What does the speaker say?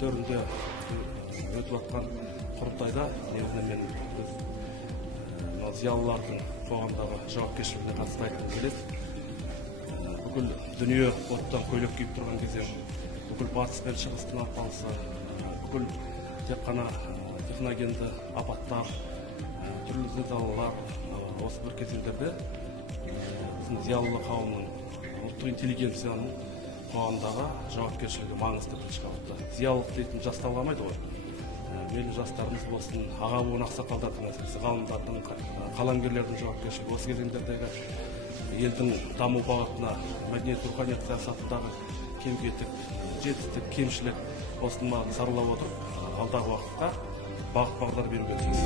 төрінде өтіп жатқан құрылтайда негізінен біз зиялылардың қоғамдағы жауапкершілігіне қатысты айтқым келеді. Бүкіл дүние оттан көйлек киіп тұрған кезде бүкіл батыс пен шығыстың арпалысы, бүкіл тек қана техногенді апаттар, түрлі зілзалалар осы бір кезеңдерде біздің зиялы қауымның ұлттық интеллигенцияның қоғамдағы жауапкершілігі маңызды бірінші қалыпты. Зиялылық дейтін жастан қалмайды ғой. Мейлі жастарымыз болсын, аға буын ақсақалдардың, әсіресе ғалымдардың, қаламгерлердің жауапкершілігі осы кезеңдердегі елдің даму бағытына, мәдениет руханият саясатындағы кем-кетік, жетістік, кемшілік осының бәрін саралап отырып, алдағы уақытқа бағыт бағдар беруге тиіс.